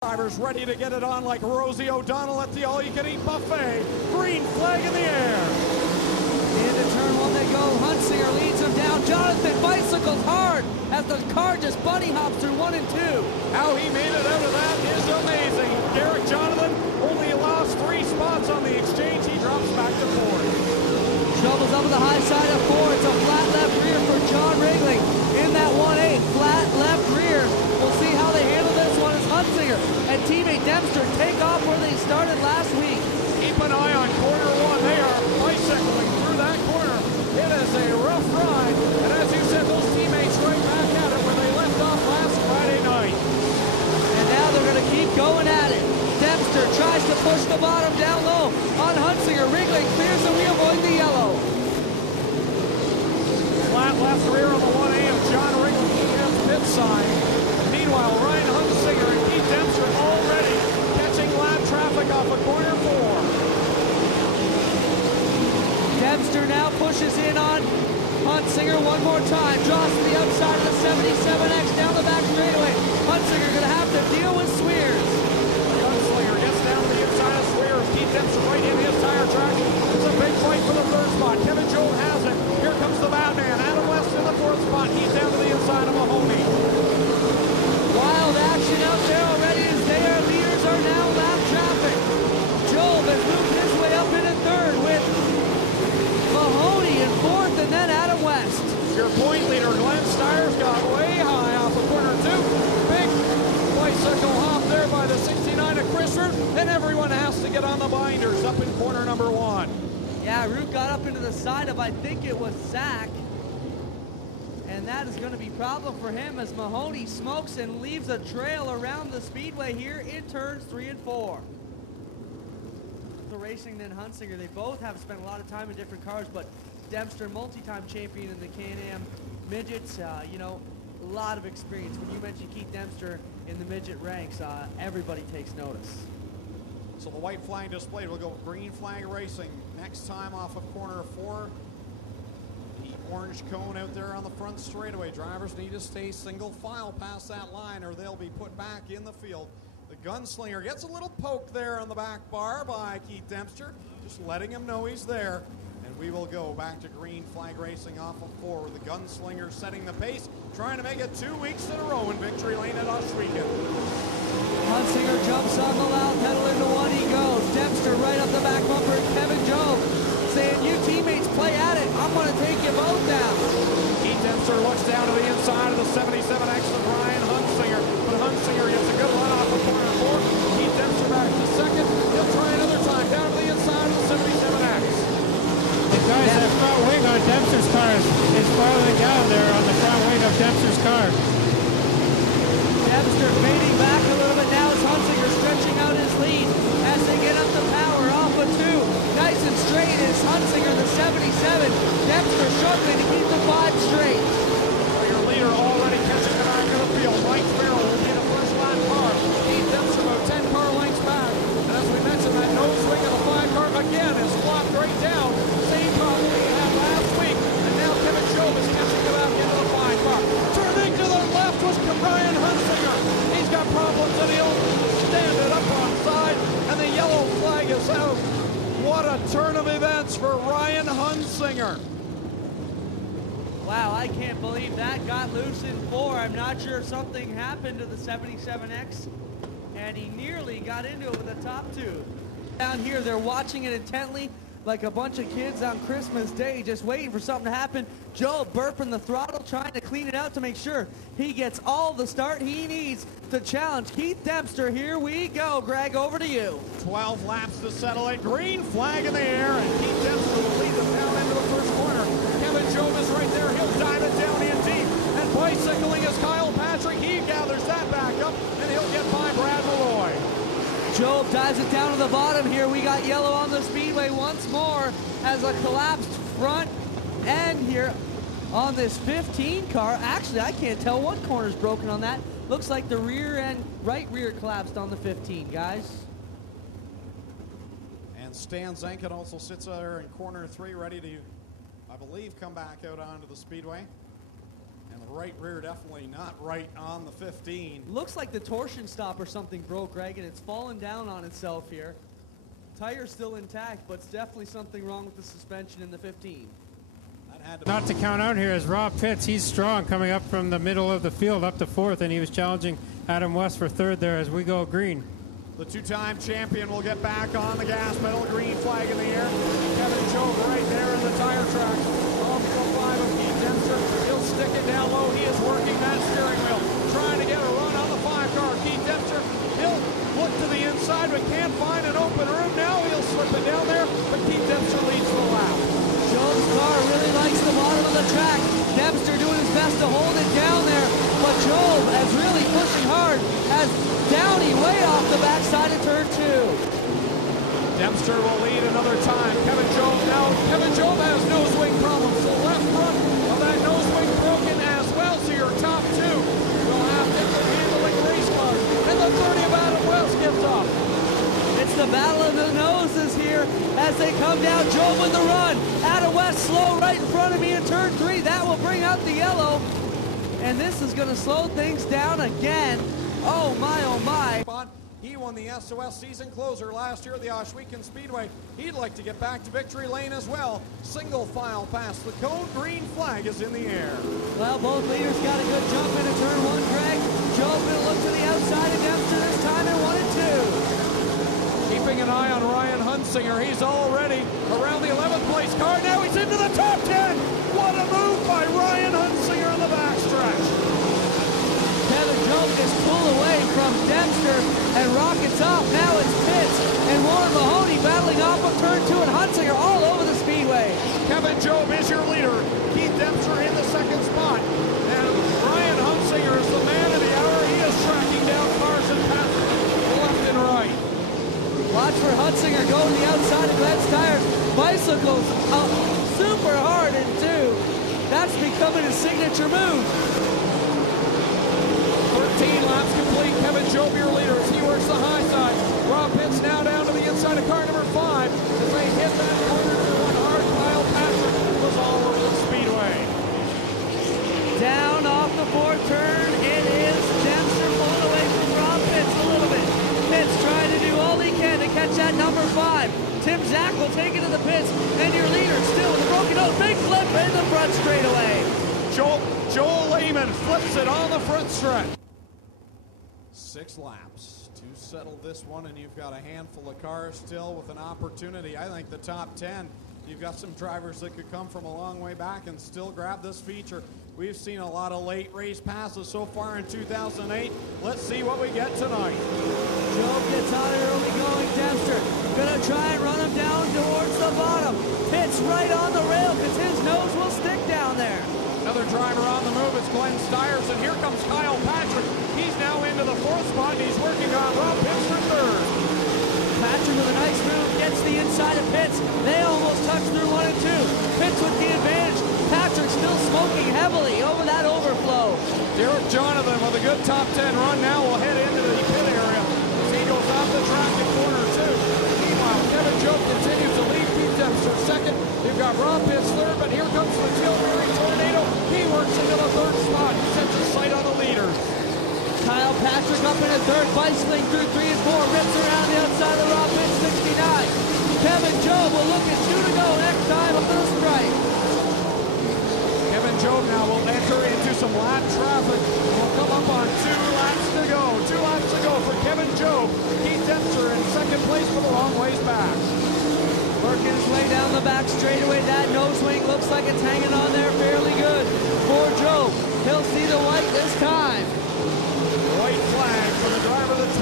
Drivers ready to get it on like Rosie O'Donnell at the all-you-can-eat buffet. Green flag in the air. Into turn one they go. Huntsinger leads him down. Jonathan bicycles hard as the car just bunny hops through 1 and 2. How he made it out of that is amazing. Derek Jonathan only lost 3 spots on the exchange. He drops back to 4. Shovels up to the high side of 4. It's a flat left rear for John Wrigley in that 1-8. Flat left rear. We'll see how they handle this one as Huntsinger and teammate Dempster take off where they started last week. Keep an eye on corner 1. They are bicycling through that corner. It is a rough ride. And as you said, those teammates right back at it where they left off last Friday night. And now they're going to keep going at it. Dempster tries to push the bottom down low on Huntsinger. Wrigley clears the wheel, avoiding the yellow. Flat left rear on the 1A of John Wrigley. He has pit sign. Meanwhile, Ryan Huntsinger and Keith Dempster already catching lap traffic off of corner 4. Dempster now pushes in on Huntsinger one more time. Draws to the outside of the 77X down the back straightaway. Huntsinger going to have to deal with Swears. Gunslinger gets down to the inside of Swears. Keith Dempster right in his tire track. It's a big fight for the 3rd spot. Kevin Joe has it. Here comes the Batman. Adam West in the 4th spot. He's down to the inside of Mahoney. Wild action out there already as their leaders are now lap traffic. Job has moved his way up into 3rd with Mahoney in 4th and then Adam West. Your point leader, Glenn Steyer's got way high off of corner 2. Big bicycle hop there by the 69 of Chris Root, and everyone has to get on the binders up in corner number 1. Yeah, Root got up into the side of, I think it was Zach. And that is going to be a problem for him as Mahoney smokes and leaves a trail around the speedway here in turns 3 and 4. The Racing and Huntsinger, they both have spent a lot of time in different cars, but Dempster, multi-time champion in the Can-Am midgets, you know, a lot of experience. When you mention Keith Dempster in the midget ranks, everybody takes notice. So the white flag displayed. We'll go green flag racing. Next time off of corner 4. The orange cone out there on the front straightaway. Drivers need to stay single file past that line or they'll be put back in the field. The Gunslinger gets a little poke there on the back bar by Keith Dempster, just letting him know he's there. And we will go back to green flag racing off of 4 with the Gunslinger setting the pace, trying to make it 2 weeks in a row in victory lane at Ohsweken. Huntsinger jumps on the loud pedal into 1, he goes. Dempster right up the back bumper, Kevin Joe saying, you teammates play at it, I'm going to take you both down. Keith Dempster looks down to the inside of the 77X of Ryan Huntsinger, but Huntsinger gets a good run off of corner 4. Keith Dempster back to 2nd. He'll try another time down to the inside of the 77X. And guys, that front wing on Dempster's car is falling down there on the front wing of Dempster's car. Dempster fading back a little bit now as Huntsinger stretching out his lead as they get up the power off of 2. Nice and straight is Huntsinger, the 77. Dempster struggling to keep the 5 straight. Well, your leader already catching the back of the field. Mike Farrell will be the first lap car. Keith Dempster about 10 car lengths back. And as we mentioned, that nose swing of the 5 car again is flopped right down. Same problem we had last week. And now Kevin Job is catching the back into the 5 car. Turning to the left was Ryan Huntsinger. He's got problems and he'll stand it up on side. And the yellow flag is out. What a turn of events for Ryan Huntsinger. Wow, I can't believe that got loose in 4. I'm not sure if something happened to the 77X, and he nearly got into it with the top 2. Down here, they're watching it intently like a bunch of kids on Christmas Day, just waiting for something to happen. Joe burping the throttle, trying to clean it out to make sure he gets all the start he needs to challenge Keith Dempster. Here we go. Greg, over to you. 12 laps to settle it. Green flag in the air, and Keith Dempster will lead them down into the first corner. Kevin Job is right there. He'll dive it down in deep. And bicycling is Kyle Patrick. He gathers that back up, and he'll get by Brad Malloy. Job dives it down to the bottom here. We got yellow on the speedway once more as a collapsed front end here on this 15 car. Actually, I can't tell what corner's broken on that. Looks like the rear end, right rear collapsed on the 15, guys. And Stan Zenkin also sits there in corner 3, ready to, I believe, come back out onto the speedway. And the right rear definitely not right on the 15. Looks like the torsion stop or something broke, Greg, and it's fallen down on itself here. Tire's still intact, but it's definitely something wrong with the suspension in the 15. Not to count out here is Rob Pitts. He's strong coming up from the middle of the field up to fourth, and he was challenging Adam West for third there as we go green. The two-time champion will get back on the gas pedal, green flag in the air. Kevin Jobe right there in the tire track. Off the 5 of Keith Dempster. He'll stick it down low. He is working that steering wheel, trying to get a run on the 5 car. Keith Dempster, he'll look to the inside, but can't find an open room. Now he'll slip it down there, but Keith Dempster leads the lap. Jobe's car really likes the bottom of the track. Dempster doing his best to hold it down there, but Jobe is really pushing hard as Downey way off the backside of turn 2. Dempster will lead another time. Kevin Jobe now. Kevin Jobe has nose wing problems. The left front of that nose wing broken as well, so your top 2 will have different handling race cars. And the 30 of Adam West gets off. It's the battle of the noses here as they come down. Jobe with the run. Adam West slow right in front of me in turn 3. That will bring out the yellow. And this is going to slow things down again. Oh my, oh my. He won the S.O.S season closer last year at the Ohsweken Speedway. He'd like to get back to victory lane as well. Single file past the cone. Green flag is in the air. Well, both leaders got a good jump into turn 1, Greg. Jobe going to look to the outside of Dempster this time in 1 and 2. Keeping an eye on Ryan Hunsinger. He's already around the 11th place car. Now he's into the top 10. What a move by Ryan Hunsinger in the backstretch. Kevin Jobe just pulled away from Dempster and rockets up. Now it's Pitts and Warren Mahoney battling off of turn 2 and Hunsinger all over the speedway. Kevin Jobe is your leader. Keith Dempster in the 2nd spot. And Ryan Hunsinger is the man of the hour. He is tracking down cars and passing left and right. Watch for Hunsinger go to the outside of Glenn's tires. Bicycles up super hard in 2. That's becoming his signature move. 13 laps complete. Kevin Jobe, your leader, as he works the high side. Rob Pitts now down to the inside of car number 5. As they hit that corner to one hard. Kyle Patrick was all over the speedway. Down off the 4th turn, it is Dempster pulling away from Rob Pitts a little bit. Pitts trying to do all he can to catch that number 5. Tim Zach will take it to the pits, and your leader still with a broken nose. Big flip in the front straightaway. Joel Lehman flips it on the front stretch. 6 laps to settle this one, and you've got a handful of cars still with an opportunity. I think the top 10, you've got some drivers that could come from a long way back and still grab this feature. We've seen a lot of late race passes so far in 2008. Let's see what we get tonight. Jobe gets out of early going. Dempster gonna try and run him down towards the bottom. Pitts right on the rail because his nose will stick down there. Another driver on the move, it's Glenn Stiers, and here comes Kyle Patrick. He's now into the 4th spot, and he's working on Rob Pitts for 3rd. Patrick with a nice move, gets the inside of Pitts. They almost touch through 1 and 2. Pitts with the advantage. Patrick still smoking heavily over that overflow. Derek Jonathan with a good top 10 run now will head into the pit area as he goes off the track in corner 2. Meanwhile, Kevin Jobe continues to lead. Keith Dempster 2nd. You've got Rob Pitts 3rd, but here comes the Tilbury Tornado. He works into the 3rd spot. He sets his sight on the leaders. Kyle Patrick up in a 3rd, bicycling through 3 and 4, rips around the outside of the Rob Pitts 69. Kevin Jobe will look at 2 to go next time up to the stripe. Kevin Jobe now will enter into some lap traffic. We'll come up on 2 laps to go. 2 laps to go for Kevin Jobe. Keith Dempster in 2nd place for the long ways back. Working his way down the back straightaway. That nose wing looks like it's hanging on there fairly good for Jobe. He'll see the white this time. White flag for the driver of the